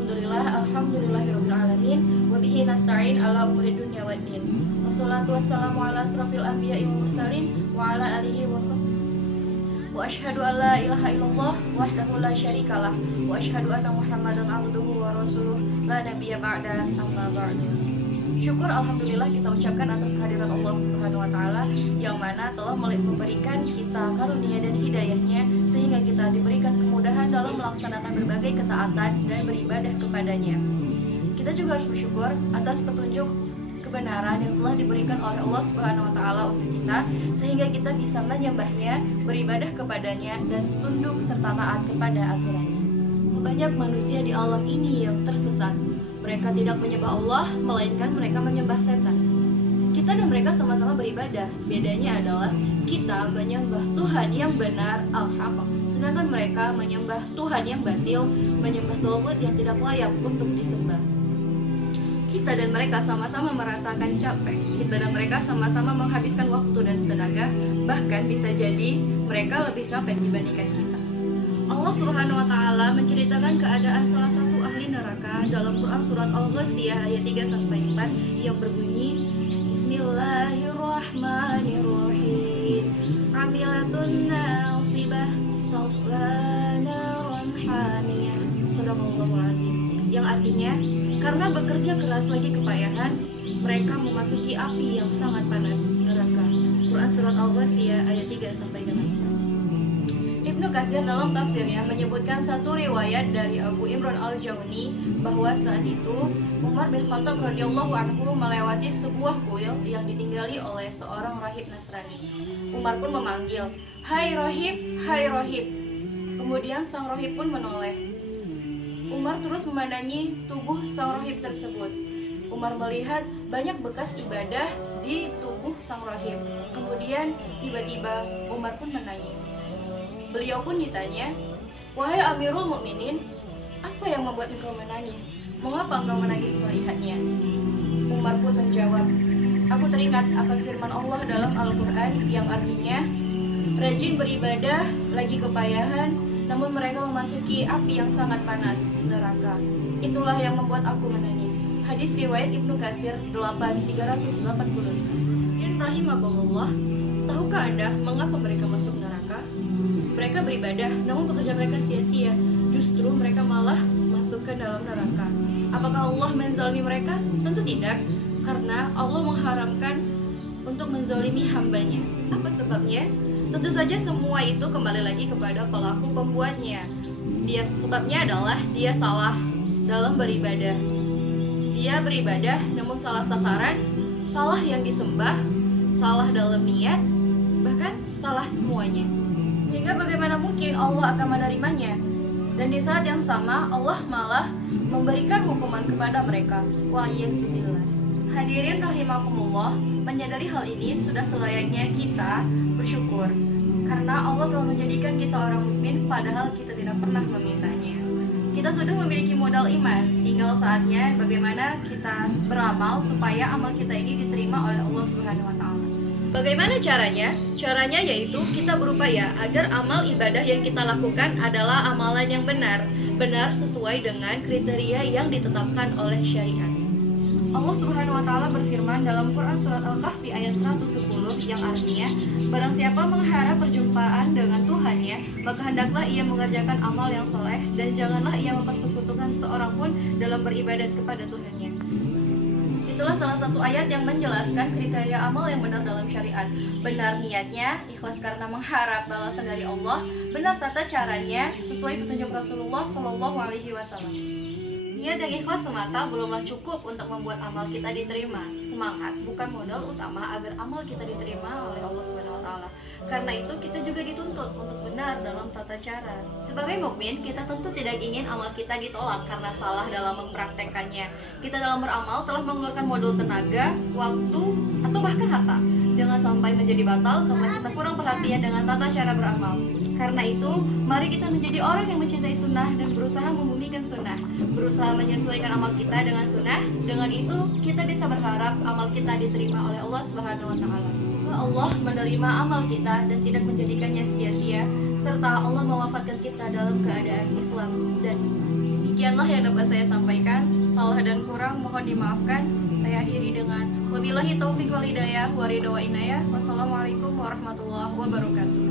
alhamdulillahirabbil alamin wa bihi nasta'in ala umuri dunya waddin. Wassalatu wassalamu ala asrofil anbiya'i wal mursalin wa ala alihi wa sahbihi. Wa asyhadu an la ilaha illallah wahdahu la syarikalah wa asyhadu anna Muhammadan abduhu wa rasuluh la nabiyya ba'da amma ba'du. Syukur alhamdulillah kita ucapkan atas kehadiran Allah Subhanahu wa taala yang mana telah memberikan kita karunia dan hidayahnya sehingga kita diberikan kemudahan dalam melaksanakan berbagai ketaatan dan beribadah kepadanya. Kita juga harus bersyukur atas petunjuk kebenaran yang telah diberikan oleh Allah Subhanahu wa taala untuk kita sehingga kita bisa menyembahnya, beribadah kepadanya dan tunduk serta taat kepada aturannya. Banyak manusia di alam ini yang tersesat. Mereka tidak menyembah Allah, melainkan mereka menyembah setan. Kita dan mereka sama-sama beribadah. Bedanya adalah kita menyembah Tuhan yang benar, al-haq, sedangkan mereka menyembah Tuhan yang batil, menyembah tauhid yang tidak layak untuk disembah. Kita dan mereka sama-sama merasakan capek. Kita dan mereka sama-sama menghabiskan waktu dan tenaga. Bahkan bisa jadi mereka lebih capek dibandingkan kita. Allah Subhanahu wa taala menceritakan keadaan salah satu ahli neraka dalam Quran surat Al-Ghasyiyah ayat 3 sampai 4 yang berbunyi Bismillahirrahmanirrahim. Amilatun nasibah tasla naran hamiyah. Shadaqallahul azim. Yang artinya, karena bekerja keras lagi kepayahan, mereka memasuki api yang sangat panas, neraka. Quran surat Al-Ghasyiyah ayat 3 sampai 4. Ibnu Katsir dalam tafsirnya menyebutkan satu riwayat dari Abu Imran Al-Jauni bahwa saat itu Umar bin Khattab radhiyallahu anhu melewati sebuah kuil yang ditinggali oleh seorang rahib Nasrani. Umar pun memanggil, "Hai rahib, hai rahib." Kemudian sang rahib pun menoleh. Umar terus memandangi tubuh sang rahib tersebut. Umar melihat banyak bekas ibadah di tubuh sang rahib. Kemudian tiba-tiba Umar pun menangis. Beliau pun ditanya, "Wahai Amirul Mukminin, apa yang membuat engkau menangis? Mengapa engkau menangis melihatnya?" Umar pun menjawab, "Aku teringat akan firman Allah dalam Al-Quran yang artinya, rajin beribadah, lagi kepayahan, namun mereka memasuki api yang sangat panas, neraka. Itulah yang membuat aku menangis." Hadis riwayat Ibnu Katsir 8385. Dan rahimakumullah, tahukah Anda mengapa mereka masuk neraka? Mereka beribadah, namun pekerjaan mereka sia-sia. Justru mereka malah masuk ke dalam neraka. Apakah Allah menzalimi mereka? Tentu tidak, karena Allah mengharamkan untuk menzalimi hambanya. Apa sebabnya? Tentu saja semua itu kembali lagi kepada pelaku pembuatnya. Sebabnya adalah dia salah dalam beribadah. Dia beribadah namun salah sasaran, salah yang disembah, salah dalam niat, bahkan salah semuanya. Sehingga bagaimana mungkin Allah akan menerimanya? Dan di saat yang sama Allah malah memberikan hukuman kepada mereka. Wa'iyyazubillah. Hadirin rahimakumullah, menyadari hal ini sudah selayaknya kita bersyukur karena Allah telah menjadikan kita orang mukmin padahal kita tidak pernah memintanya. Kita sudah memiliki modal iman, tinggal saatnya bagaimana kita beramal supaya amal kita ini diterima oleh Allah Subhanahu wa taala. Bagaimana caranya? Caranya yaitu kita berupaya agar amal ibadah yang kita lakukan adalah amalan yang benar sesuai dengan kriteria yang ditetapkan oleh syariat. Allah Subhanahu wa taala berfirman dalam Quran surat Al-Kahfi ayat 110 yang artinya, barang siapa mengharap perjumpaan dengan Tuhannya, maka hendaklah ia mengerjakan amal yang soleh dan janganlah ia mempersekutukan seorang pun dalam beribadat kepada Tuhannya. Itulah salah satu ayat yang menjelaskan kriteria amal yang benar dalam syariat. Benar niatnya, ikhlas karena mengharap balasan dari Allah, benar tata caranya sesuai petunjuk Rasulullah SAW. Niat yang ikhlas semata belumlah cukup untuk membuat amal kita diterima. Semangat bukan modal utama agar amal kita diterima oleh Allah Subhanahu wa taala. Karena itu kita juga dituntut untuk benar dalam tata cara. Sebagai mukmin, kita tentu tidak ingin amal kita ditolak karena salah dalam mempraktekkannya. Kita dalam beramal telah mengeluarkan modal tenaga, waktu, atau bahkan harta. Jangan sampai menjadi batal karena kita kurang perhatian dengan tata cara beramal. Karena itu, mari kita menjadi orang yang mencintai sunnah dan berusaha membumikan sunnah. Berusaha menyesuaikan amal kita dengan sunnah. Dengan itu, kita bisa berharap amal kita diterima oleh Allah Subhanahu wa taala. Allah menerima amal kita dan tidak menjadikannya sia-sia, serta Allah mewafatkan kita dalam keadaan Islam dan iman. Demikianlah yang dapat saya sampaikan. Salah dan kurang mohon dimaafkan. Saya akhiri dengan wabillahi taufik wal hidayah wa ridha wa inayah. Wassalamualaikum warahmatullahi wabarakatuh.